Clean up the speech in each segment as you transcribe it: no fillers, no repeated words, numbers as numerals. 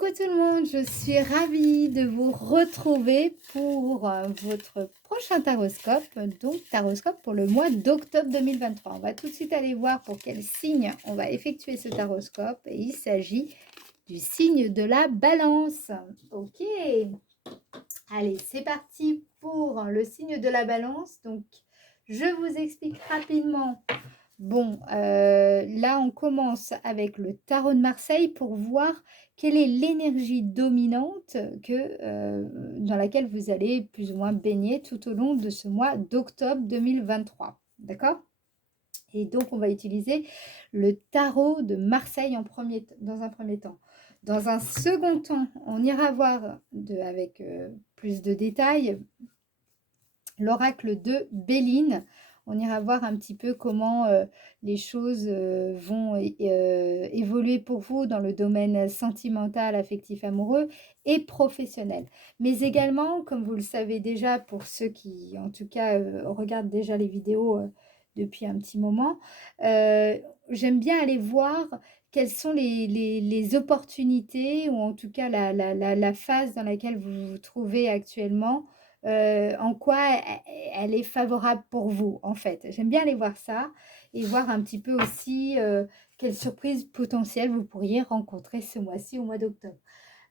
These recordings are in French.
Coucou tout le monde, je suis ravie de vous retrouver pour votre prochain taroscope, donc taroscope pour le mois d'octobre 2023. On va tout de suite aller voir pour quel signe on va effectuer ce taroscope et il s'agit du signe de la balance. Ok, allez, c'est parti pour le signe de la balance. Donc, je vous explique rapidement. Bon, là, on commence avec le tarot de Marseille pour voir quelle est l'énergie dominante dans laquelle vous allez plus ou moins baigner tout au long de ce mois d'octobre 2023. D'accord? Et donc, on va utiliser le tarot de Marseille dans un premier temps. Dans un second temps, on ira voir avec plus de détails l'oracle de Béline. On ira voir un petit peu comment les choses vont évoluer pour vous dans le domaine sentimental, affectif, amoureux et professionnel. Mais également, comme vous le savez déjà, pour ceux qui, en tout cas, regardent déjà les vidéos depuis un petit moment, j'aime bien aller voir quelles sont les opportunités ou en tout cas la phase dans laquelle vous vous trouvez actuellement, en quoi elle est favorable pour vous, en fait. J'aime bien aller voir ça et voir un petit peu aussi quelles surprises potentielles vous pourriez rencontrer ce mois-ci, au mois d'octobre.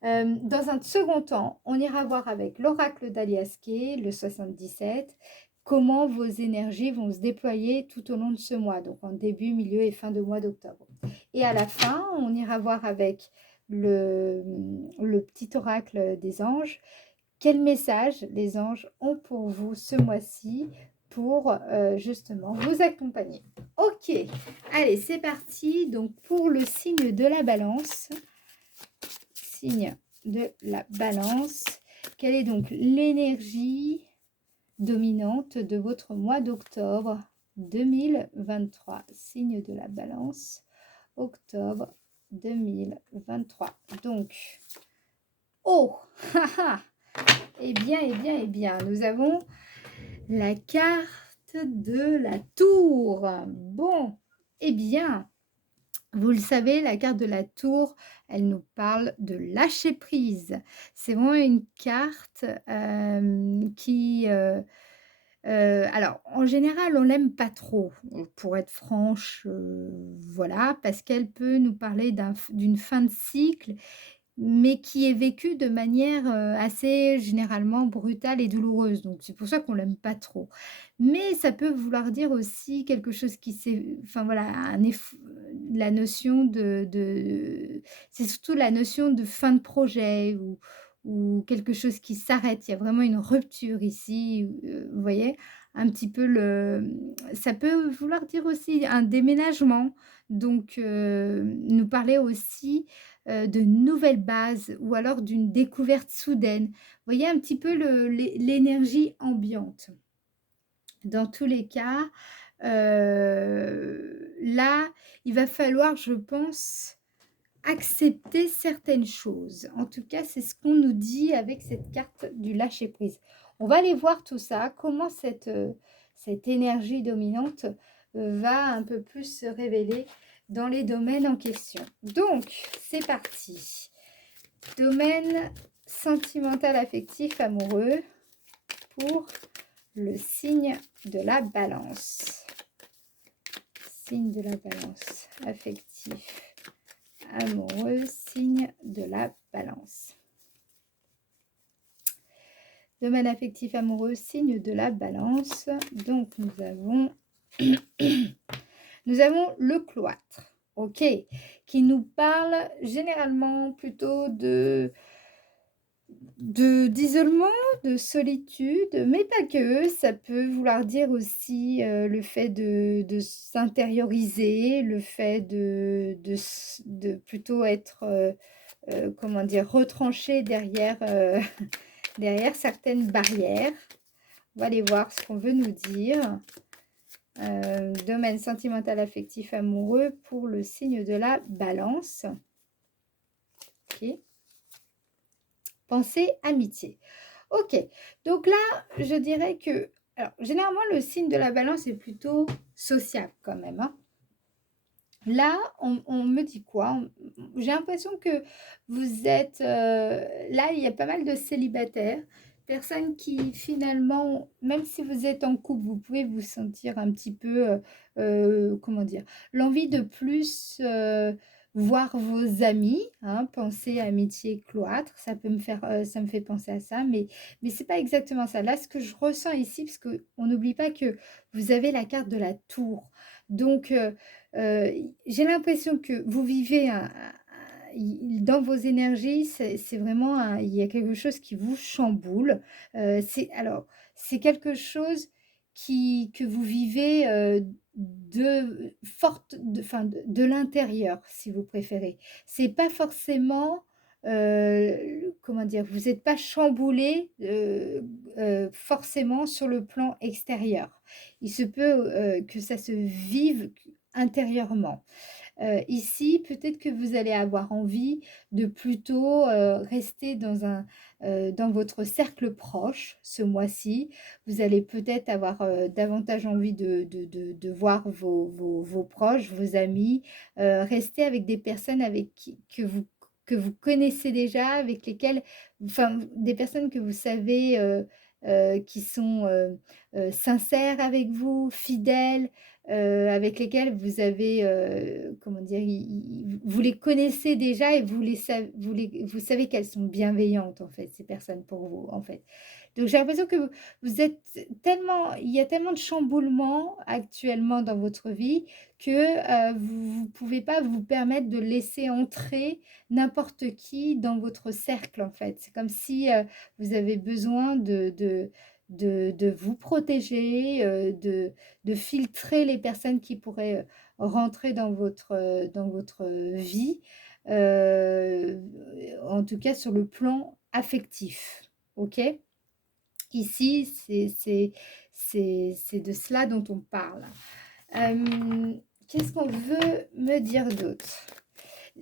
Dans un second temps, on ira voir avec l'oracle d'Aliaské, le 77, comment vos énergies vont se déployer tout au long de ce mois, donc en début, milieu et fin de mois d'octobre. Et à la fin, on ira voir avec le petit oracle des anges, quel message les anges ont pour vous ce mois-ci pour justement vous accompagner. Ok, allez, c'est parti. Donc, pour le signe de la balance, signe de la balance, quelle est donc l'énergie dominante de votre mois d'octobre 2023? Signe de la balance, octobre 2023. Donc, oh, haha. Eh bien, eh bien, eh bien, nous avons la carte de la tour. Bon, eh bien, vous le savez, la carte de la tour, elle nous parle de lâcher prise. C'est vraiment une carte alors, en général, on l'aime pas trop, pour être franche, voilà, parce qu'elle peut nous parler d'une fin de cycle mais qui est vécu de manière, assez généralement brutale et douloureuse, donc c'est pour ça qu'on l'aime pas trop. Mais ça peut vouloir dire aussi quelque chose qui s'est enfin voilà, un eff la notion c'est surtout la notion de fin de projet ou quelque chose qui s'arrête. Il y a vraiment une rupture ici, vous voyez? Un petit peu ça peut vouloir dire aussi un déménagement, donc nous parler aussi de nouvelles bases ou alors d'une découverte soudaine. Vous voyez un petit peu l'énergie ambiante. Dans tous les cas, là, il va falloir, je pense, accepter certaines choses. En tout cas, c'est ce qu'on nous dit avec cette carte du lâcher-prise. On va aller voir tout ça, comment cette énergie dominante va un peu plus se révéler dans les domaines en question. Donc, c'est parti. Domaine sentimental, affectif, amoureux pour le signe de la balance. Signe de la balance, affectif, amoureux, signe de la balance. Domaine affectif amoureux, signe de la balance. Donc, nous avons, nous avons le cloître, ok, qui nous parle généralement plutôt d'isolement, de solitude, mais pas que. Ça peut vouloir dire aussi le fait de s'intérioriser, le fait de plutôt être, comment dire, retranché derrière, derrière certaines barrières. On va aller voir ce qu'on veut nous dire. Domaine sentimental, affectif, amoureux pour le signe de la balance. Ok. Pensée, amitié. Ok, donc là, je dirais que, alors, généralement, le signe de la balance est plutôt sociable quand même, hein. Là, on me dit quoi? J'ai l'impression que vous êtes, là, il y a pas mal de célibataires, personnes qui finalement, même si vous êtes en couple, vous pouvez vous sentir un petit peu, comment dire? L'envie de plus, voir vos amis, hein, penser amitié cloître, ça me fait penser à ça, mais c'est pas exactement ça. Là, ce que je ressens ici, parce qu'on n'oublie pas que vous avez la carte de la tour, donc j'ai l'impression que vous vivez dans vos énergies, c'est vraiment il y a quelque chose qui vous chamboule. C'est quelque chose que vous vivez, de l'intérieur, si vous préférez. C'est pas forcément, comment dire? Vous n'êtes pas chamboulé, forcément sur le plan extérieur. Il se peut, que ça se vive intérieurement. Ici, peut-être que vous allez avoir envie de plutôt, rester dans votre cercle proche ce mois-ci. Vous allez peut-être avoir, davantage envie de voir vos proches, vos amis, rester avec des personnes avec qui que vous connaissez déjà, avec lesquelles enfin, des personnes que vous savez, qui sont, sincères avec vous, fidèles, avec lesquels vous avez, comment dire? Vous les connaissez déjà et vous savez qu'elles sont bienveillantes, en fait, ces personnes pour vous, en fait. Donc j'ai l'impression que vous êtes tellement il y a tellement de chamboulements actuellement dans votre vie que, vous pouvez pas vous permettre de laisser entrer n'importe qui dans votre cercle, en fait. C'est comme si, vous avez besoin de vous protéger, de filtrer les personnes qui pourraient, rentrer dans votre vie, heu, en tout cas sur le plan affectif. OK? Ici, c'est de cela dont on parle. Qu'est-ce qu'on veut me dire d'autre?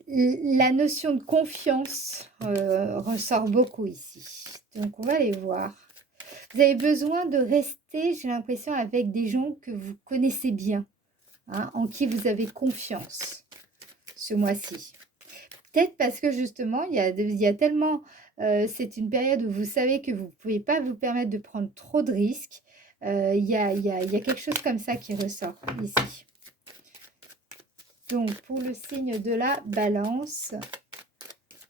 La notion de confiance, ressort beaucoup ici. Donc on va aller voir. Vous avez besoin de rester, j'ai l'impression, avec des gens que vous connaissez bien, hein, en qui vous avez confiance ce mois-ci. Peut-être parce que justement, il y a tellement, c'est une période où vous savez que vous ne pouvez pas vous permettre de prendre trop de risques. Il y a quelque chose comme ça qui ressort ici. Donc, pour le signe de la balance,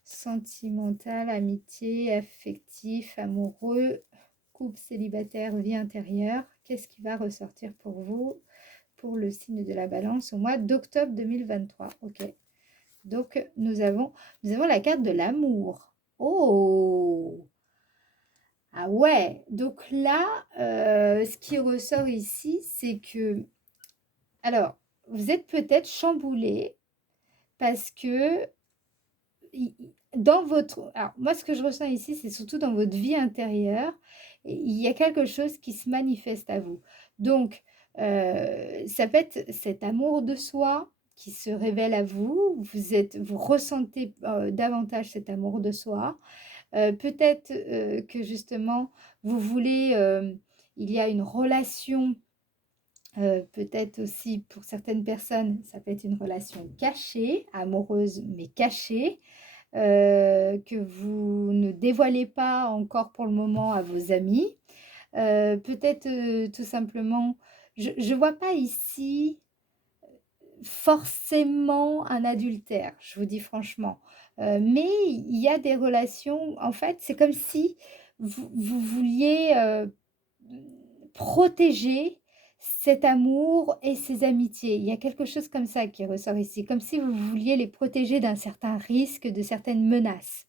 sentimental, amitié, affectif, amoureux, couple célibataire, vie intérieure, qu'est-ce qui va ressortir pour vous, pour le signe de la balance au mois d'octobre 2023? Ok. Donc, nous avons la carte de l'amour. Oh! Ah ouais! Donc là, ce qui ressort ici, c'est que, alors, vous êtes peut-être chamboulé parce que dans votre... Alors, moi, ce que je ressens ici, c'est surtout dans votre vie intérieure, il y a quelque chose qui se manifeste à vous. Donc, ça peut être cet amour de soi qui se révèle à vous. Vous ressentez davantage cet amour de soi. Peut-être que justement, vous voulez, il y a une relation, peut-être aussi pour certaines personnes, ça peut être une relation cachée, amoureuse mais cachée, que vous ne dévoilez pas encore pour le moment à vos amis. Peut-être, tout simplement, je vois pas ici forcément un adultère, je vous dis franchement. Mais il y a des relations, en fait, c'est comme si vous vouliez, protéger cet amour et ces amitiés. Il y a quelque chose comme ça qui ressort ici, comme si vous vouliez les protéger d'un certain risque, de certaines menaces.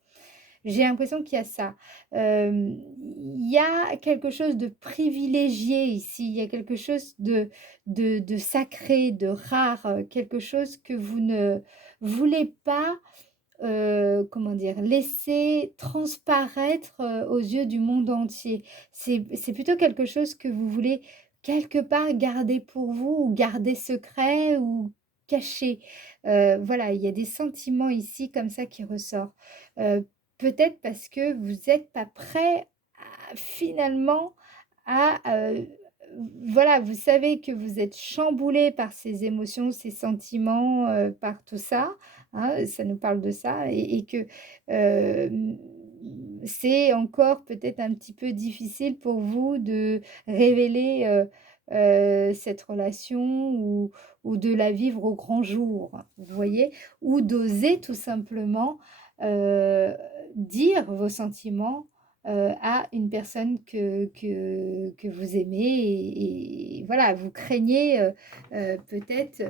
J'ai l'impression qu'il y a ça. Il y a quelque chose de privilégié ici, il y a quelque chose de sacré, de rare, quelque chose que vous ne voulez pas, comment dire? Laisser transparaître, aux yeux du monde entier. C'est plutôt quelque chose que vous voulez quelque part garder pour vous ou garder secret ou cacher. Voilà, il y a des sentiments ici comme ça qui ressortent. Peut-être parce que vous êtes pas prêt à finalement à, voilà, vous savez que vous êtes chamboulé par ces émotions, ces sentiments, par tout ça, hein, ça nous parle de ça et que, hem, c'est encore peut-être un petit peu difficile pour vous de révéler, cette relation ou de la vivre au grand jour, vous voyez? Ou d'oser tout simplement, heu, dire vos sentiments à une personne que vous aimez et voilà, vous craignez, peut-être,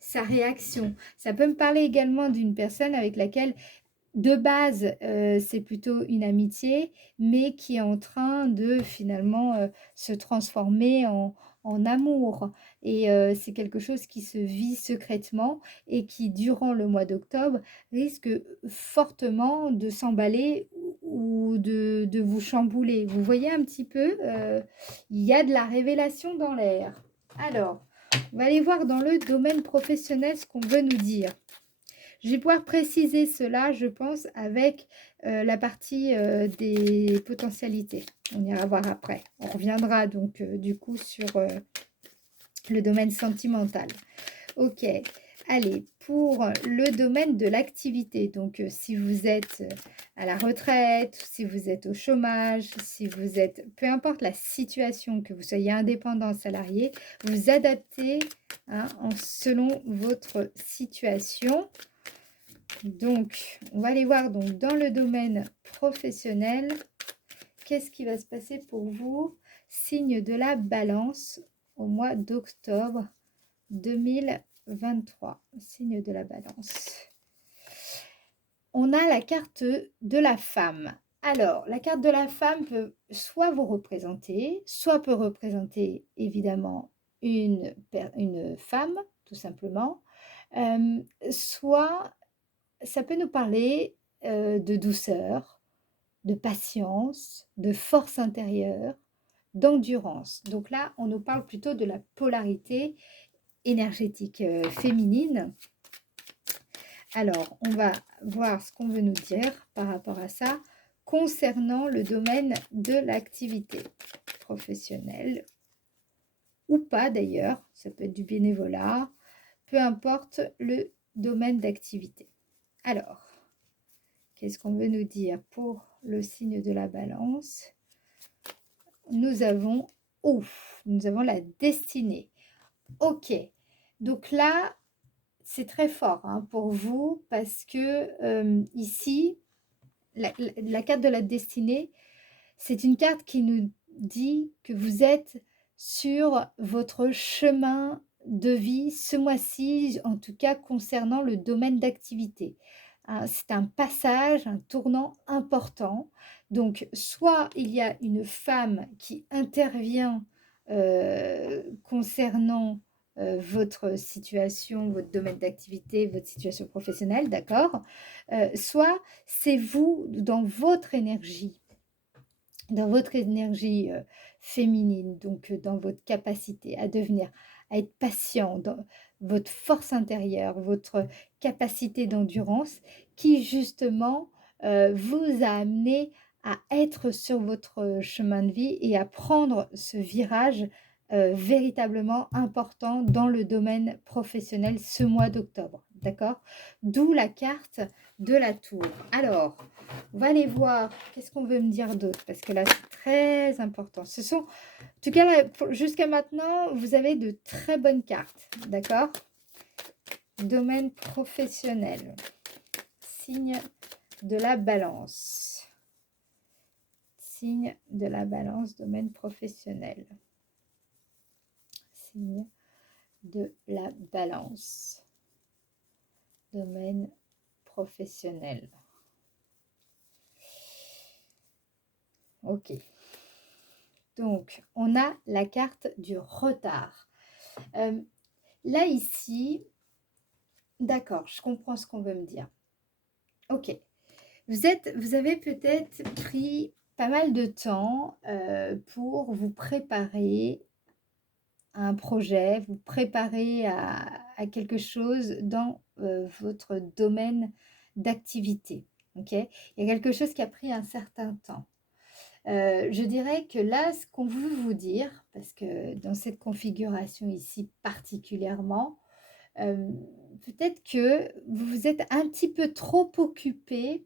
sa réaction. Ça peut me parler également d'une personne avec laquelle, de base, c'est plutôt une amitié, mais qui est en train de finalement, se transformer en amour et c'est quelque chose qui se vit secrètement et qui, durant le mois d'octobre, risque fortement de s'emballer ou de vous chambouler. Vous voyez un petit peu? Il y a de la révélation dans l'air. Alors, on va aller voir dans le domaine professionnel ce qu'on veut nous dire. Je vais pouvoir préciser cela, je pense, avec, la partie, des potentialités. On ira voir après. On reviendra donc, du coup sur, le domaine sentimental. OK. Allez, pour le domaine de l'activité, donc, si vous êtes, à la retraite, si vous êtes au chômage, si vous êtes peu importe la situation, que vous soyez indépendant, salarié, vous adaptez, hein, selon votre situation. Donc, on va aller voir donc dans le domaine professionnel, qu'est-ce qui va se passer pour vous? Signe de la balance au mois d'octobre 2023. Signe de la balance. On a la carte de la femme. Alors, la carte de la femme peut soit vous représenter, soit peut représenter évidemment une femme, tout simplement, soit ça peut nous parler, de douceur, de patience, de force intérieure, d'endurance. Donc là, on nous parle plutôt de la polarité énergétique, féminine. Alors, on va voir ce qu'on veut nous dire par rapport à ça, concernant le domaine de l'activité professionnelle ou pas d'ailleurs, ça peut être du bénévolat, peu importe le domaine d'activité. Alors, qu'est-ce qu'on veut nous dire pour le signe de la balance? Nous avons, ouf, nous avons la destinée. OK. Donc là, c'est très fort hein, pour vous parce que ici, la carte de la destinée, c'est une carte qui nous dit que vous êtes sur votre chemin de vie ce mois-ci, en tout cas concernant le domaine d'activité. Hein, c'est un passage, un tournant important. Donc, soit il y a une femme qui intervient concernant votre situation, votre domaine d'activité, votre situation professionnelle, d'accord? Soit c'est vous dans votre énergie féminine, donc dans votre capacité à devenir à être patient, dans votre force intérieure, votre capacité d'endurance qui justement, vous a amené à être sur votre chemin de vie et à prendre ce virage, véritablement important dans le domaine professionnel ce mois d'octobre, d'accord? D'où la carte de la tour. Alors, on va aller voir, qu'est-ce qu'on veut me dire d'autre? Parce que là, c'est très important. Ce sont, en tout cas, là, jusqu'à maintenant, vous avez de très bonnes cartes, d'accord? Domaine professionnel, signe de la balance. Signe de la balance, domaine professionnel. Signe de la balance, domaine professionnel. Ok. Donc, on a la carte du retard. Là, ici, d'accord, je comprends ce qu'on veut me dire. Ok. Vous avez peut-être pris pas mal de temps pour vous préparer à un projet, vous préparer à quelque chose dans votre domaine d'activité. Ok. Il y a quelque chose qui a pris un certain temps. Je dirais que là, ce qu'on veut vous dire, parce que dans cette configuration ici particulièrement, hem, peut-être que vous vous êtes un petit peu trop occupé,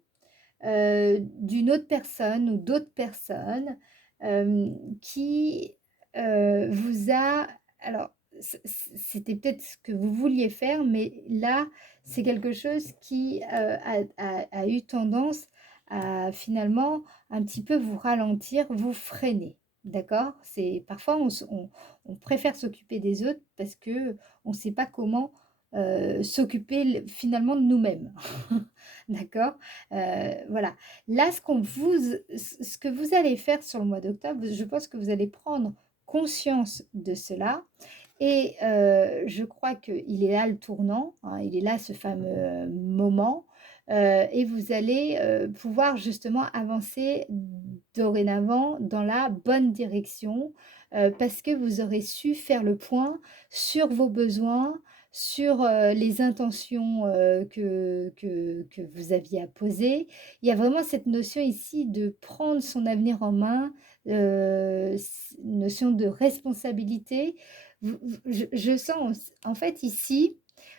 d'une autre personne ou d'autres personnes, qui, vous a alors c'était peut-être ce que vous vouliez faire, mais là, c'est quelque chose qui, a eu tendance à finalement un petit peu vous ralentir, vous freiner, d'accord? C'est parfois on préfère s'occuper des autres parce qu'on ne sait pas comment, s'occuper finalement de nous-mêmes. D'accord? Voilà. Là, ce que vous allez faire sur le mois d'octobre, je pense que vous allez prendre conscience de cela et je crois qu'il est là le tournant, hein, il est là ce fameux, moment, et vous allez, pouvoir justement avancer dorénavant dans la bonne direction, parce que vous aurez su faire le point sur vos besoins, sur, les intentions, que vous aviez à poser. Il y a vraiment cette notion ici de prendre son avenir en main, notion de responsabilité. Je sens en fait ici,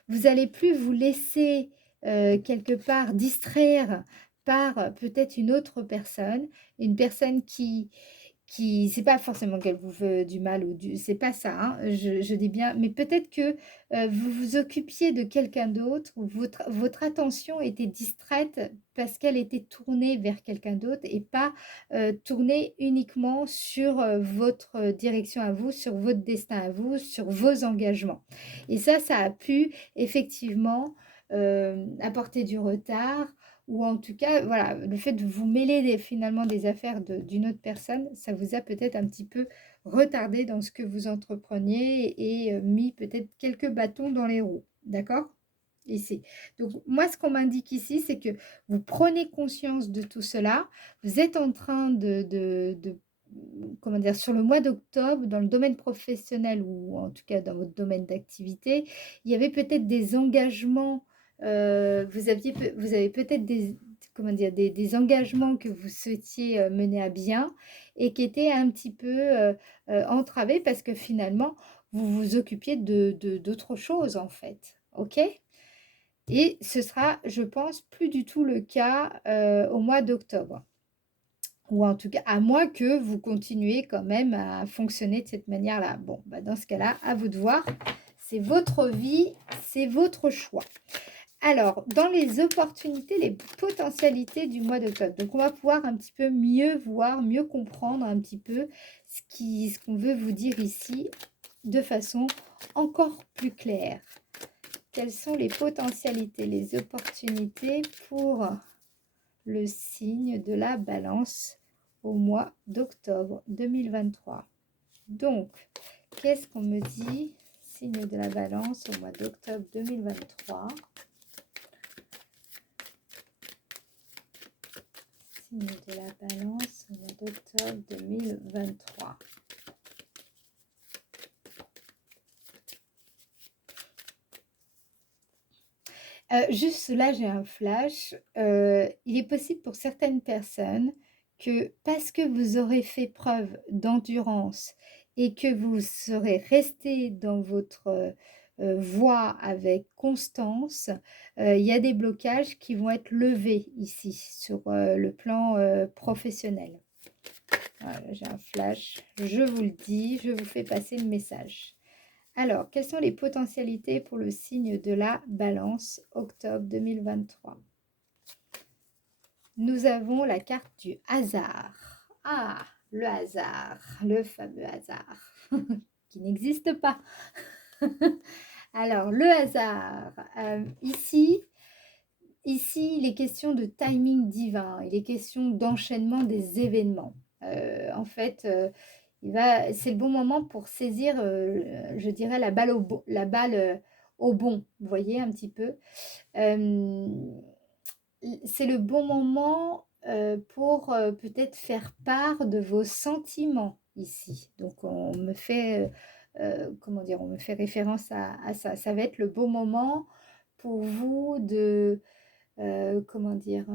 vous allez plus vous laisser, quelque part distraire par, peut-être une autre personne, une personne qui c'est pas forcément qu'elle vous veut du mal ou du c'est pas ça, hein, je dis bien, mais peut-être que, vous vous occupiez de quelqu'un d'autre ou votre attention était distraite parce qu'elle était tournée vers quelqu'un d'autre et pas, tournée uniquement sur, votre, direction à vous, sur votre destin à vous, sur vos engagements et ça a pu effectivement, apporter du retard ou en tout cas, voilà, le fait de vous mêler finalement des affaires d'une autre personne, ça vous a peut-être un petit peu retardé dans ce que vous entrepreniez et mis peut-être quelques bâtons dans les roues. D'accord? Ici. Donc, moi, ce qu'on m'indique ici, c'est que vous prenez conscience de tout cela. Vous êtes en train comment dire, sur le mois d'octobre, dans le domaine professionnel ou en tout cas dans votre domaine d'activité, il y avait peut-être des engagements. Vous avez peut-être des comment dire? Des engagements que vous souhaitiez, mener à bien et qui étaient un petit peu, entravés parce que finalement, vous vous occupiez d'autres choses, en fait. OK? Et ce sera, je pense, plus du tout le cas, au mois d'octobre. Ou en tout cas, à moins que vous continuiez quand même à fonctionner de cette manière-là. Bon, bah, dans ce cas-là, à vous de voir. C'est votre vie, c'est votre choix. Alors, dans les opportunités, les potentialités du mois d'octobre. Donc, on va pouvoir un petit peu mieux voir, mieux comprendre un petit peu ce qu'on veut vous dire ici de façon encore plus claire. Quelles sont les potentialités, les opportunités pour le signe de la balance au mois d'octobre 2023? Donc, qu'est-ce qu'on me dit? Signe de la balance au mois d'octobre 2023. Signe de la balance au mois d'octobre 2023. Juste là, j'ai un flash. Il est possible pour certaines personnes que parce que vous aurez fait preuve d'endurance et que vous serez resté dans votre, voie avec constance, il y a des blocages qui vont être levés ici sur, le plan, professionnel. Voilà, j'ai un flash, je vous le dis, je vous fais passer le message. Alors, quelles sont les potentialités pour le signe de la balance octobre 2023? Nous avons la carte du hasard. Ah, le hasard, le fameux hasard, qui n'existe pas. Alors, le hasard, ici, il est question de timing divin, il est question d'enchaînement des événements. En fait, c'est le bon moment pour saisir, je dirais, la balle au bon, vous voyez un petit peu. C'est le bon moment pour peut-être faire part de vos sentiments ici. Donc, on me fait, comment dire, on me fait référence à ça. Ça va être le bon moment pour vous de, comment dire,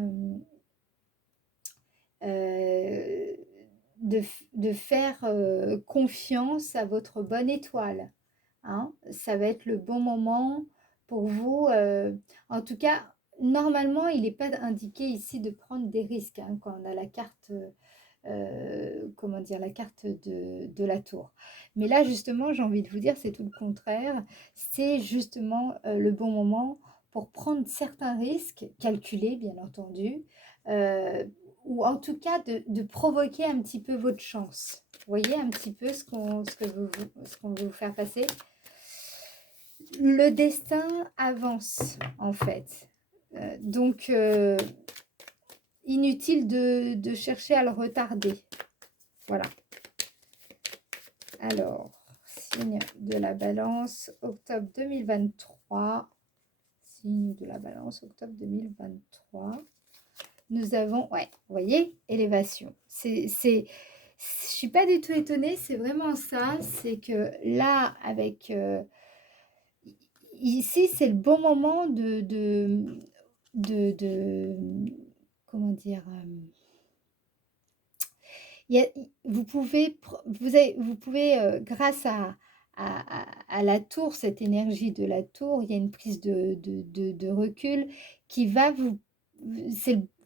de faire, confiance à votre bonne étoile, hein. Ça va être le bon moment pour vous, en tout cas, normalement, il n'est pas indiqué ici de prendre des risques, hein, quand on a la carte, comment dire? La carte de la tour. Mais là, justement, j'ai envie de vous dire, c'est tout le contraire. C'est justement, le bon moment pour prendre certains risques, calculés bien entendu, heu, ou en tout cas de provoquer un petit peu votre chance. Vous voyez un petit peu ce qu'on veut vous faire passer? Le destin avance en fait, donc inutile de chercher à le retarder. Voilà. Alors, signe de la balance, octobre 2023. Signe de la balance, octobre 2023. Nous avons, ouais, vous voyez, élévation. Je suis pas du tout étonnée, c'est vraiment ça. C'est que là, avec ici, c'est le bon moment de comment dire, il y a vous pouvez vous pouvez, grâce à la tour, cette énergie de la tour, il y a une prise de recul qui va vous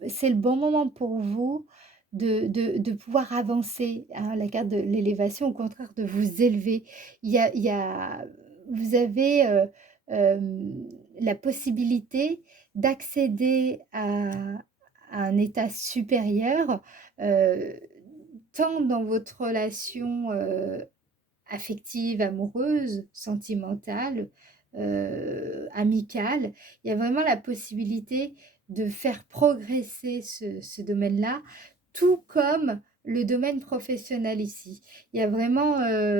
c'est le bon moment pour vous de pouvoir avancer, hein. La carte de l'élévation, au contraire, de vous élever. Il y a vous avez, la possibilité d'accéder à un état supérieur, heu tant dans votre relation, affective, amoureuse, sentimentale, amicale, il y a vraiment la possibilité de faire progresser ce domaine-là, tout comme le domaine professionnel ici. Il y a vraiment,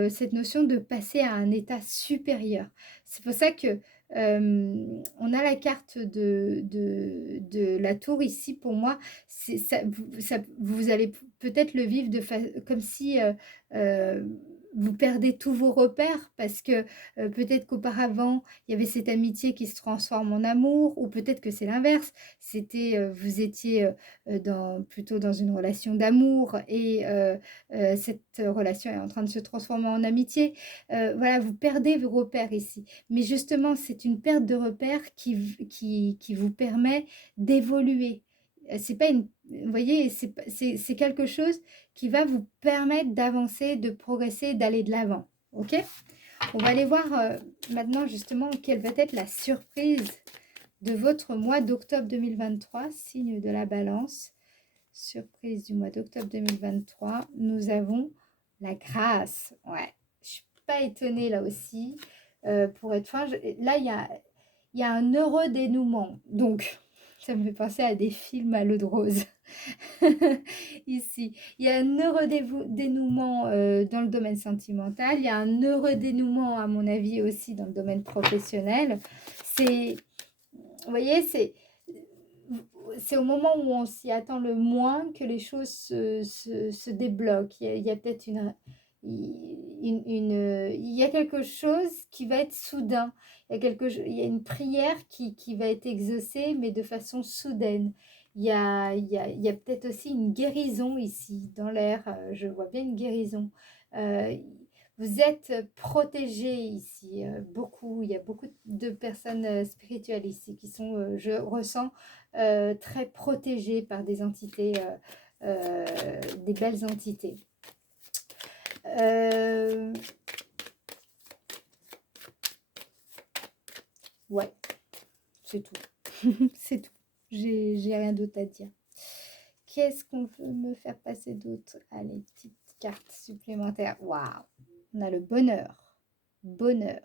cette notion de passer à un état supérieur. C'est pour ça que, on a la carte de la tour ici pour moi, c'est ça vous allez peut-être le vivre comme si, heu, vous perdez tous vos repères parce que, peut-être qu'auparavant, il y avait cette amitié qui se transforme en amour ou peut-être que c'est l'inverse. C'était, vous étiez, plutôt dans une relation d'amour et cette relation est en train de se transformer en amitié. Voilà, vous perdez vos repères ici. Mais justement, c'est une perte de repères qui vous permet d'évoluer. C'est pas une vous voyez, c'est quelque chose qui va vous permettre d'avancer, de progresser, d'aller de l'avant. OK? On va aller voir, maintenant justement quelle va être la surprise de votre mois d'octobre 2023, signe de la Balance. Surprise du mois d'octobre 2023, nous avons la grâce. Ouais, je suis pas étonnée là aussi, pour être franche, là il y a un heureux dénouement, donc ça me fait penser à des films à l'eau de rose. Ici, il y a un heureux dénouement, dans le domaine sentimental, il y a un heureux dénouement à mon avis aussi dans le domaine professionnel. C'est vous voyez, c'est au moment où on s'y attend le moins que les choses se débloquent. Il y a peut-être il y a quelque chose qui va être soudain. Il y a une prière qui va être exaucée, mais de façon soudaine. Il y a peut-être aussi une guérison ici, dans l'air, je vois bien une guérison. Heu, Vous êtes protégés ici, beaucoup. Il y a beaucoup de personnes, spirituelles ici qui sont, je ressens, très protégées par des entités, des belles entités. Heu, ouais, c'est tout. C'est tout. J'ai rien d'autre à dire. Qu'est-ce qu'on peut me faire passer d'autre? Allez, petite carte supplémentaire. Waouh! On a le bonheur. Bonheur.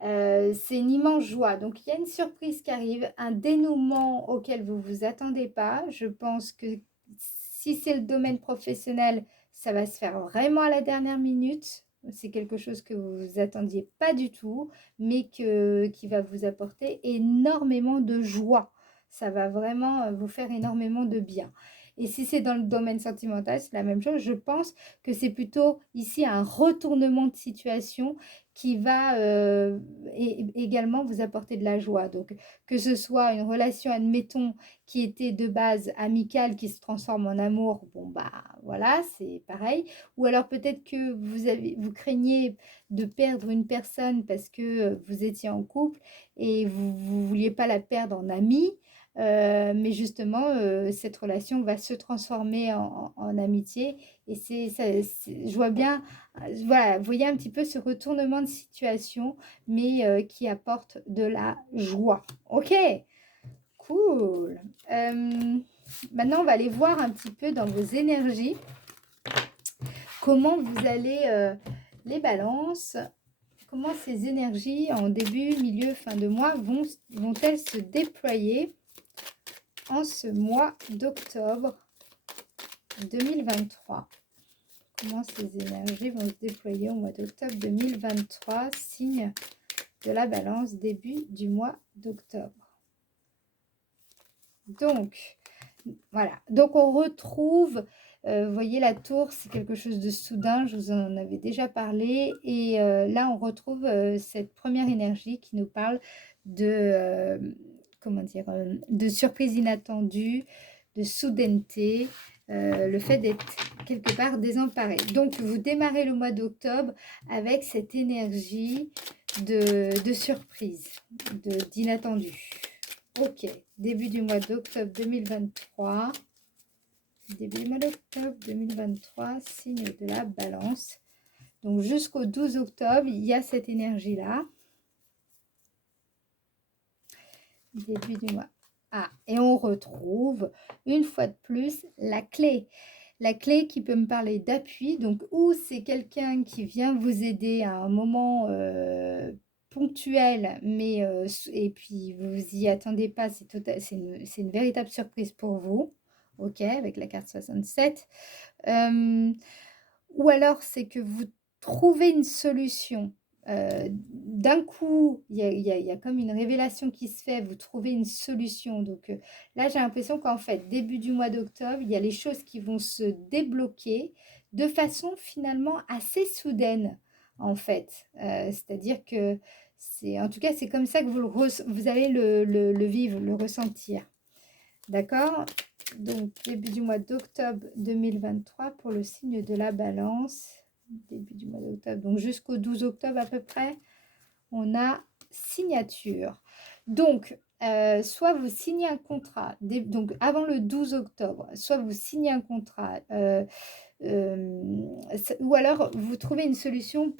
C'est une immense joie. Donc, il y a une surprise qui arrive, un dénouement auquel vous ne vous attendez pas. Je pense que si c'est le domaine professionnel, ça va se faire vraiment à la dernière minute. C'est quelque chose que vous ne vous attendiez pas du tout, mais qui va vous apporter énormément de joie. Ça va vraiment, vous faire énormément de bien. Et si c'est dans le domaine sentimental, c'est la même chose. Je pense que c'est plutôt ici un retournement de situation qui va, également vous apporter de la joie. Donc que ce soit une relation, admettons, qui était de base amicale, qui se transforme en amour, bon, bah, voilà, c'est pareil. Ou alors peut-être que vous craignez de perdre une personne parce que, vous étiez en couple et vous vouliez pas la perdre en amie, mais justement, cette relation va se transformer en amitié et je vois bien, voilà, vous voyez un petit peu ce retournement de situation, mais qui apporte de la joie. OK, cool. Maintenant, on va aller voir un petit peu dans vos énergies, comment vous allez, les balances, comment ces énergies en début, milieu, fin de mois vont-elles se déployer en ce mois d'octobre 2023. Comment ces énergies vont se déployer au mois d'octobre 2023, signe de la balance, début du mois d'octobre. Donc, voilà. Donc, on retrouve, vous voyez, la tour, c'est quelque chose de soudain, je vous en avais déjà parlé. Et là, on retrouve cette première énergie qui nous parle de, comment dire, de surprise inattendue, de soudaineté, le fait d'être quelque part désemparé. Donc, vous démarrez le mois d'octobre avec cette énergie de surprise, d'inattendu. Ok, début du mois d'octobre 2023. Début du mois d'octobre 2023, signe de la balance. Donc jusqu'au 12 octobre, il y a cette énergie-là. Début du mois. Ah, et on retrouve une fois de plus la clé. La clé qui peut me parler d'appui, donc ou c'est quelqu'un qui vient vous aider à un moment ponctuel, mais et puis vous vous y attendez pas, c'est une véritable surprise pour vous, ok, avec la carte 67. Ou alors c'est que vous trouvez une solution. D'un coup, il y a comme une révélation qui se fait, vous trouvez une solution. Donc là, j'ai l'impression qu'en fait, début du mois d'octobre, il y a les choses qui vont se débloquer de façon finalement assez soudaine, en fait. C'est-à-dire que en tout cas, c'est comme ça que vous allez le vivre, le ressentir. D'accord? Donc, début du mois d'octobre 2023 pour le signe de la balance. Début du mois d'octobre, donc jusqu'au 12 octobre à peu près, on a signature. Donc, soit vous signez un contrat, donc avant le 12 octobre, soit vous signez un contrat, ou alors vous trouvez une solution,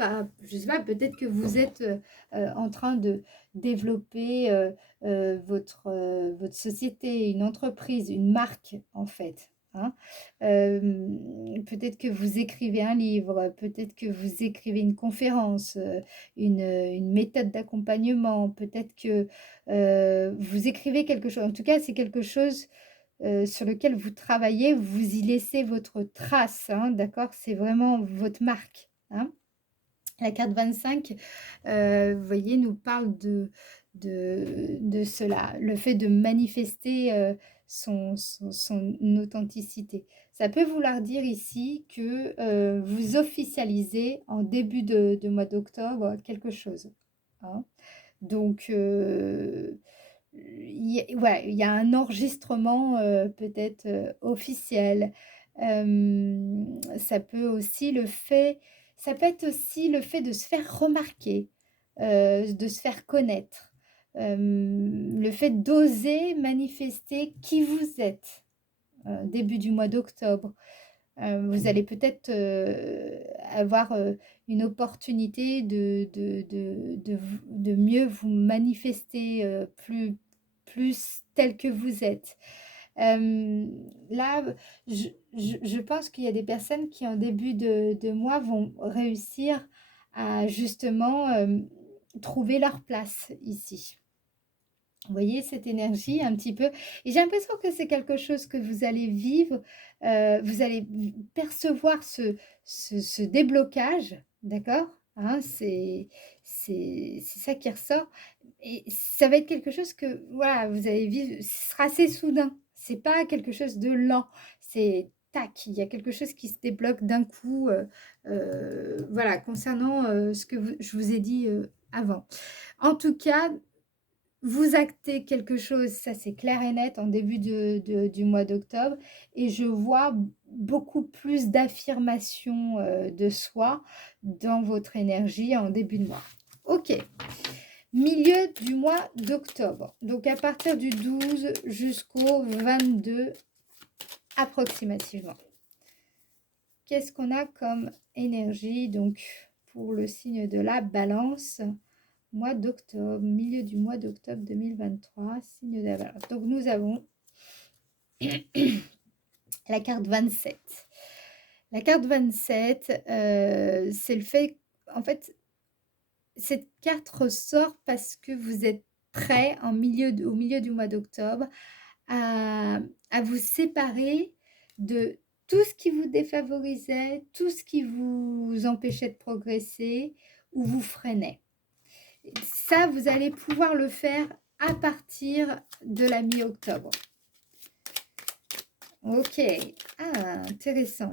je ne sais pas, peut-être que vous êtes en train de développer votre société, une entreprise, une marque en fait. Hein. Peut-être que vous écrivez un livre, peut-être que vous écrivez une conférence, une méthode d'accompagnement, peut-être que vous écrivez quelque chose. En tout cas, c'est quelque chose sur lequel vous travaillez, vous y laissez votre trace, hein, d'accord? C'est vraiment votre marque, hein? La carte 25, vous voyez, nous parle de cela, le fait de manifester son authenticité. Ça peut vouloir dire ici que vous officialisez en début de mois d'octobre quelque chose, hein. Donc, ouais, il y a un enregistrement peut-être officiel. Ça peut aussi ça peut être aussi le fait de se faire remarquer, de se faire connaître, le fait d'oser manifester qui vous êtes, début du mois d'octobre. Vous allez peut-être avoir une opportunité de mieux vous manifester plus tel que vous êtes. Là, je pense qu'il y a des personnes qui, en début de mois, vont réussir à justement trouver leur place ici. Vous voyez cette énergie un petit peu? Et j'ai l'impression que c'est quelque chose que vous allez vivre, vous allez percevoir ce déblocage, d'accord? Hein, c'est ça qui ressort. et ça va être quelque chose que, voilà, vous allez vivre, ce sera assez soudain. C'est pas quelque chose de lent. C'est tac, il y a quelque chose qui se débloque d'un coup, voilà, concernant, ce que je vous ai dit, avant. En tout cas, vous actez quelque chose, ça c'est clair et net, en début du mois d'octobre, et je vois beaucoup plus d'affirmation, de soi dans votre énergie en début de mois. OK. Milieu du mois d'octobre, donc à partir du 12 jusqu'au 22 approximativement. Qu'est-ce qu'on a comme énergie donc pour le signe de la Balance? Mois d'octobre, milieu du mois d'octobre 2023, signe de la Balance. Donc nous avons la carte 27. La carte 27, c'est le fait, en fait, cette carte ressort parce que vous êtes prêt au milieu du mois d'octobre à, à vous séparer de tout ce qui vous défavorisait, tout ce qui vous empêchait de progresser ou vous freinait. Ça, vous allez pouvoir le faire à partir de la mi-octobre. Ok, ah, intéressant.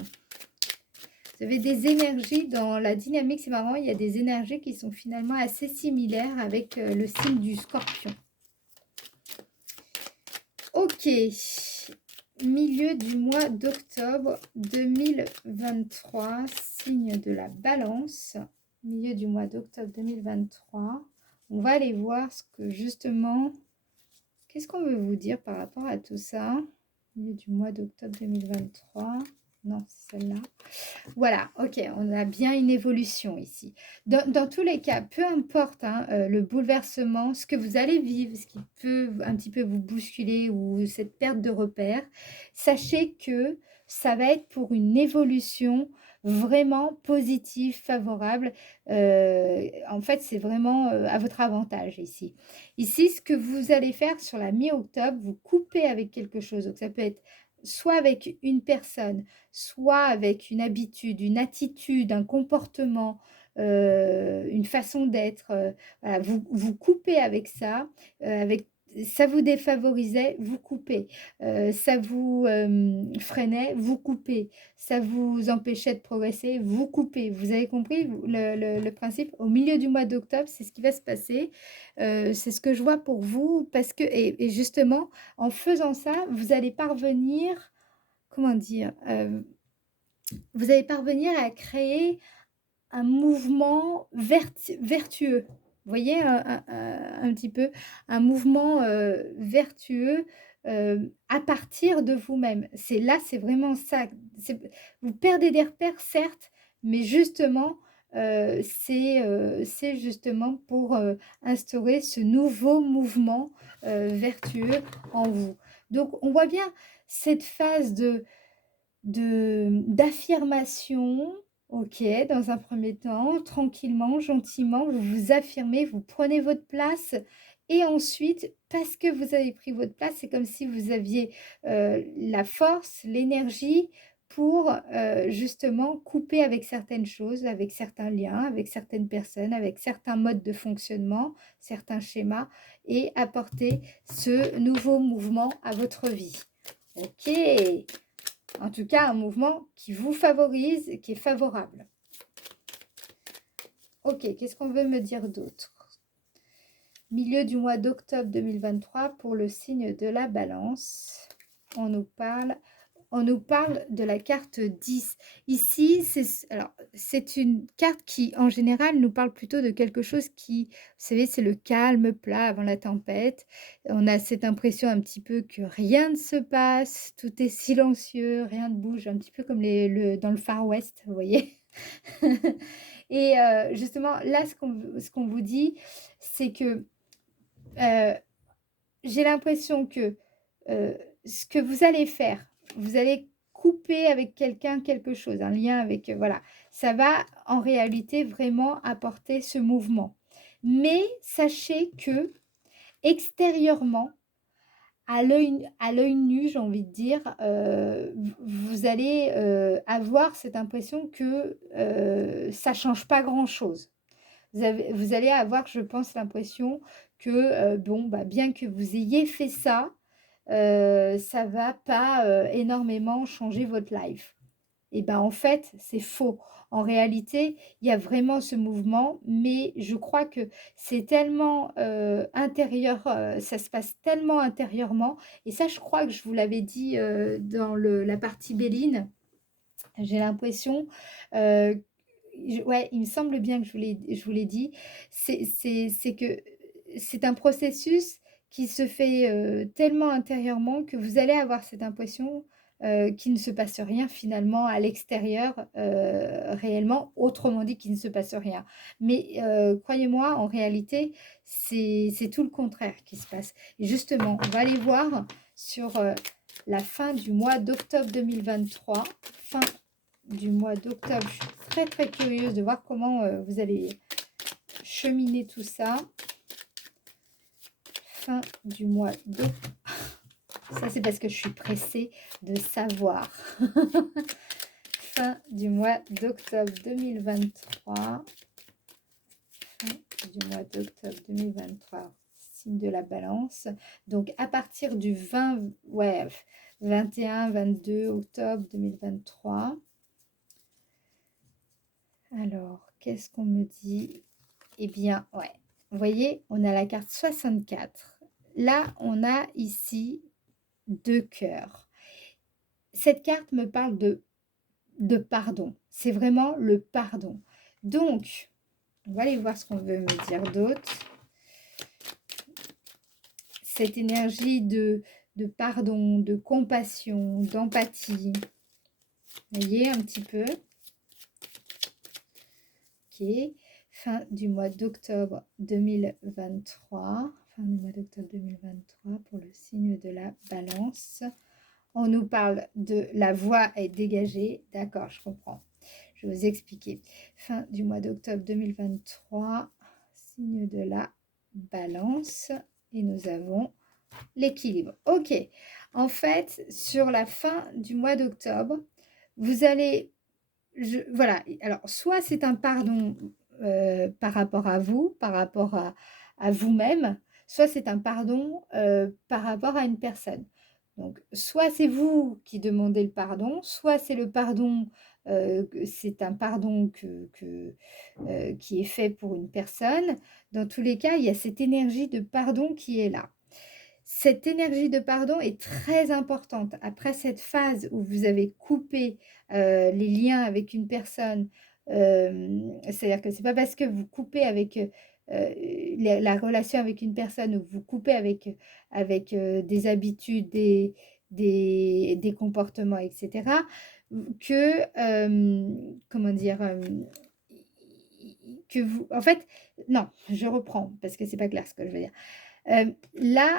Vous avez des énergies dans la dynamique, c'est marrant, il y a des énergies qui sont finalement assez similaires avec le signe du Scorpion. Ok, milieu du mois d'octobre 2023, signe de la Balance, milieu du mois d'octobre 2023. On va aller voir ce que justement, qu'est-ce qu'on veut vous dire par rapport à tout ça. Milieu du mois d'octobre 2023, non, c'est celle-là. Voilà, ok, on a bien une évolution ici. Dans tous les cas, peu importe hein, le bouleversement, ce que vous allez vivre, ce qui peut un petit peu vous bousculer ou cette perte de repère, sachez que ça va être pour une évolution vraiment positive, favorable. En fait, c'est vraiment à votre avantage ici. Ici, ce que vous allez faire sur la mi-octobre, vous coupez avec quelque chose. Donc, ça peut être soit avec une personne, soit avec une habitude, une attitude, un comportement, une façon d'être, voilà, vous coupez avec ça, avec ça vous défavorisait, vous coupez, ça vous freinait, vous coupez, ça vous empêchait de progresser, vous coupez. Vous avez compris le principe? Au milieu du mois d'octobre, c'est ce qui va se passer. C'est ce que je vois pour vous, parce que, et justement, en faisant ça, vous allez parvenir, comment dire, vous allez parvenir à créer un mouvement vertueux. Vous voyez un petit peu un mouvement vertueux à partir de vous-même. C'est là, c'est vraiment ça. Vous perdez des repères, certes, mais justement, c'est justement pour instaurer ce nouveau mouvement vertueux en vous. Donc, on voit bien cette phase d'affirmation, OK, dans un premier temps, tranquillement, gentiment, vous vous affirmez, vous prenez votre place et ensuite, parce que vous avez pris votre place, c'est comme si vous aviez, la force, l'énergie pour, justement couper avec certaines choses, avec certains liens, avec certaines personnes, avec certains modes de fonctionnement, certains schémas et apporter ce nouveau mouvement à votre vie. OK. En tout cas, un mouvement qui vous favorise et qui est favorable. Ok, qu'est-ce qu'on veut me dire d'autre? Milieu du mois d'octobre 2023 pour le signe de la Balance. On nous parle de la carte 10. Ici, c'est une carte qui, en général, nous parle plutôt de quelque chose qui, vous savez, c'est le calme plat avant la tempête. On a cette impression un petit peu que rien ne se passe, tout est silencieux, rien ne bouge, un petit peu comme dans le Far West, vous voyez. Et justement, là, ce qu'on vous dit, c'est que j'ai l'impression que ce que vous allez faire, vous allez couper avec quelqu'un quelque chose, un lien avec, voilà, ça va en réalité vraiment apporter ce mouvement. Mais sachez que extérieurement, à l'œil nu, j'ai envie de dire, vous allez avoir cette impression que ça ne change pas grand-chose. Vous allez avoir, je pense, l'impression que, bon, bah, bien que vous ayez fait ça, ça va pas, énormément changer votre life. Et ben, en fait, c'est faux. En réalité, il y a vraiment ce mouvement, mais je crois que c'est tellement, intérieur, ça se passe tellement intérieurement et ça, je crois que je vous l'avais dit, dans la partie Béline. J'ai l'impression, ouais, il me semble bien que je vous l'ai dit. C'est que c'est un processus qui se fait, tellement intérieurement que vous allez avoir cette impression, qu'il ne se passe rien finalement à l'extérieur, réellement, autrement dit qu'il ne se passe rien. Mais, croyez-moi, en réalité, c'est tout le contraire qui se passe. Et justement, on va aller voir sur, la fin du mois d'octobre 2023, fin du mois d'octobre. Je suis très, très curieuse de voir comment, vous allez cheminer tout ça. Fin du mois d'octobre. Ça, c'est parce que je suis pressée de savoir. Fin du mois d'octobre 2023. Fin du mois d'octobre 2023. Signe de la balance. Donc, à partir du 20, ouais, 21, 22 octobre 2023. Alors, qu'est-ce qu'on me dit? Eh bien, ouais. Vous voyez, on a la carte 64. Là, on a ici 2 cœurs. Cette carte me parle de pardon. C'est vraiment le pardon. Donc, on va aller voir ce qu'on veut me dire d'autre. Cette énergie de pardon, de compassion, d'empathie. Vous voyez un petit peu? Ok. Fin du mois d'octobre 2023. Fin du mois d'octobre 2023 pour le signe de la balance. On nous parle de la voie est dégagée. D'accord, je comprends. Je vais vous expliquer. Fin du mois d'octobre 2023, signe de la balance. Et nous avons l'équilibre. Ok. En fait, sur la fin du mois d'octobre, vous allez... voilà. Alors, soit c'est un pardon par rapport à vous, par rapport à vous-même, soit c'est un pardon par rapport à une personne. Donc, soit c'est vous qui demandez le pardon, soit c'est le pardon, c'est un pardon qui est fait pour une personne. Dans tous les cas, il y a cette énergie de pardon qui est là. Cette énergie de pardon est très importante. Après cette phase où vous avez coupé les liens avec une personne, c'est-à-dire que c'est pas parce que vous coupez avec la relation avec une personne ou vous coupez avec des habitudes, des comportements, etc., que, comment dire, que vous, en fait, non, je reprends parce que c'est pas clair ce que je veux dire. Là,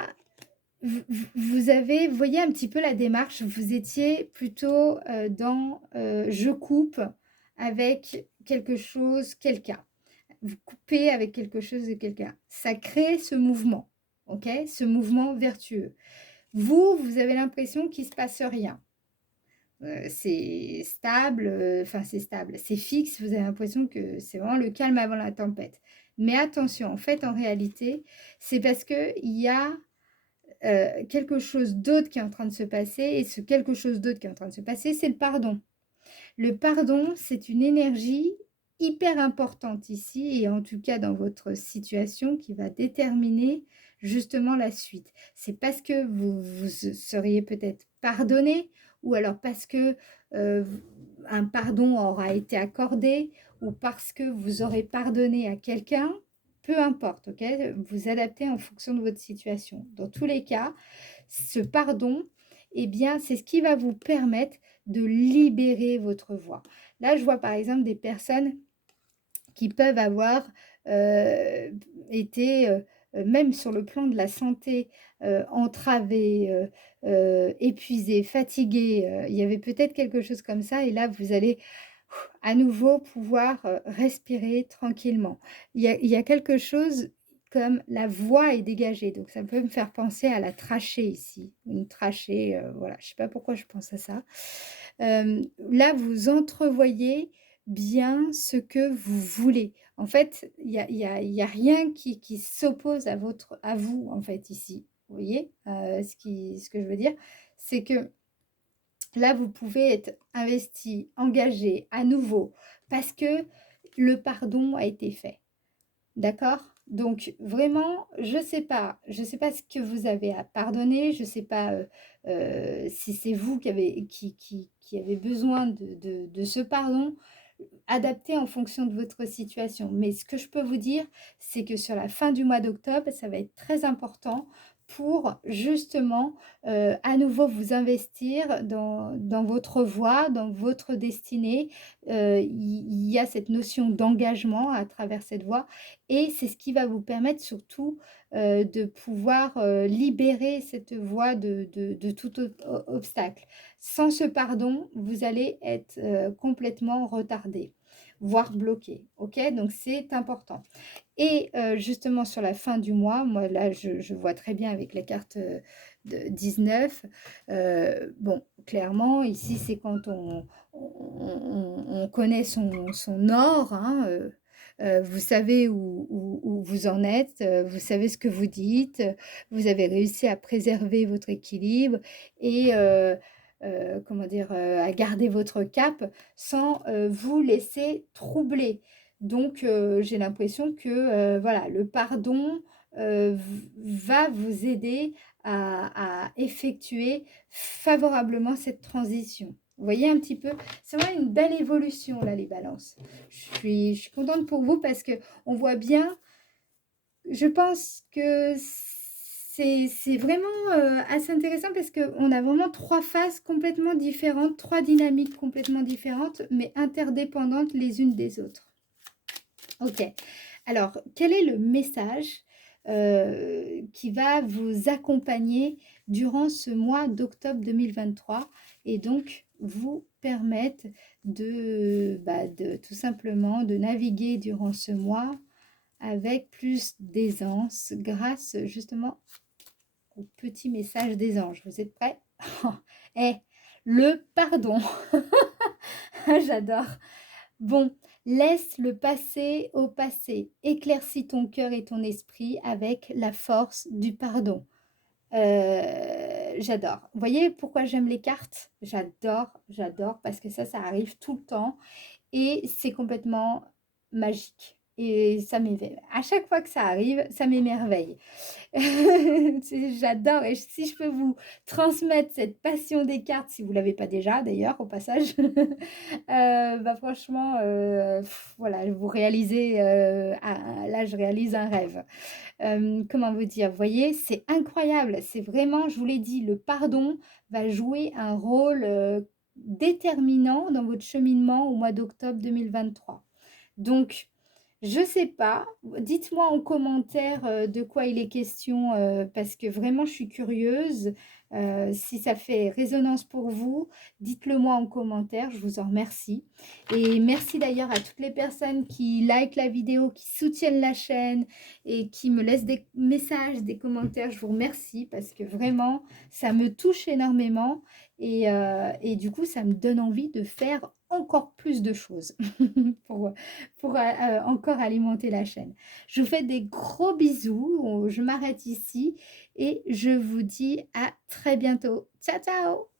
vous voyez un petit peu la démarche, vous étiez plutôt dans je coupe avec quelque chose, quelqu'un. Vous coupez avec quelque chose de quelqu'un. Ça crée ce mouvement, ok? Ce mouvement vertueux. Vous avez l'impression qu'il ne se passe rien. C'est stable, enfin c'est stable, c'est fixe, vous avez l'impression que c'est vraiment le calme avant la tempête. Mais attention, en fait, en réalité, c'est parce qu'il y a quelque chose d'autre qui est en train de se passer et ce quelque chose d'autre qui est en train de se passer, c'est le pardon. Le pardon, c'est une énergie hyper importante ici et en tout cas dans votre situation qui va déterminer justement la suite. C'est parce que vous seriez peut-être pardonné ou alors parce que un pardon aura été accordé ou parce que vous aurez pardonné à quelqu'un, peu importe, ok? Vous adaptez en fonction de votre situation. Dans tous les cas, ce pardon, eh bien, c'est ce qui va vous permettre de libérer votre voix. Là, je vois par exemple des personnes qui peuvent avoir été, même sur le plan de la santé, entravées, épuisées, fatiguées. Il y avait peut-être quelque chose comme ça et là, vous allez à nouveau pouvoir respirer tranquillement. Il y a quelque chose comme la voix est dégagée, donc ça peut me faire penser à la trachée ici, une trachée, voilà, je ne sais pas pourquoi je pense à ça. Là, vous entrevoyez bien ce que vous voulez. En fait, il y a rien qui s'oppose à vous, en fait, ici. Vous voyez? Ce que je veux dire, c'est que là, vous pouvez être investi, engagé à nouveau parce que le pardon a été fait. D'accord? Donc vraiment, je sais pas ce que vous avez à pardonner, je sais pas, si c'est vous qui avez besoin de ce pardon, adapté en fonction de votre situation. Mais ce que je peux vous dire, c'est que sur la fin du mois d'octobre, ça va être très important pour justement, à nouveau vous investir dans votre voie, dans votre destinée. Il y a cette notion d'engagement à travers cette voie et c'est ce qui va vous permettre surtout, de pouvoir, libérer cette voie de tout obstacle. Sans ce pardon, vous allez être, complètement retardé, voire bloqué, OK? Donc c'est important et justement sur la fin du mois, moi là je vois très bien avec la carte, de 19, bon clairement ici c'est quand on connaît son or, hein, vous savez où vous en êtes, vous savez ce que vous dites, vous avez réussi à préserver votre équilibre et comment dire? À garder votre cap sans, vous laisser troubler. Donc j'ai l'impression que, voilà, le pardon, va vous aider à effectuer favorablement cette transition. Vous voyez un petit peu? C'est vraiment une belle évolution là, les balances. Je suis contente pour vous parce que on voit bien je pense que c'est vraiment, assez intéressant parce qu'on a vraiment 3 phases complètement différentes, 3 dynamiques complètement différentes, mais interdépendantes les unes des autres. OK. Alors, quel est le message, qui va vous accompagner durant ce mois d'octobre 2023 et donc vous permettre de tout simplement de naviguer durant ce mois avec plus d'aisance grâce justement au petit message des anges. Vous êtes prêts? Eh, le pardon. J'adore. Bon, laisse le passé au passé. Éclaircis ton cœur et ton esprit avec la force du pardon. J'adore. Vous voyez pourquoi j'aime les cartes? J'adore parce que ça arrive tout le temps et c'est complètement magique et ça m'éveille. À chaque fois que ça arrive, ça m'émerveille. J'adore et si je peux vous transmettre cette passion des cartes, si vous ne l'avez pas déjà d'ailleurs au passage, bah franchement, voilà, vous réalisez, là je réalise un rêve. Comment vous dire? Vous voyez, c'est incroyable, c'est vraiment, je vous l'ai dit, le pardon va jouer un rôle, déterminant dans votre cheminement au mois d'octobre 2023. Donc je sais pas, dites-moi en commentaire, de quoi il est question, parce que vraiment je suis curieuse. Si ça fait résonance pour vous, dites-le moi en commentaire, je vous en remercie. Et merci d'ailleurs à toutes les personnes qui likent la vidéo, qui soutiennent la chaîne et qui me laissent des messages, des commentaires. Je vous remercie parce que vraiment ça me touche énormément et du coup ça me donne envie de faire encore plus de choses pour encore alimenter la chaîne. Je vous fais des gros bisous, je m'arrête ici et je vous dis à très bientôt. Ciao, ciao!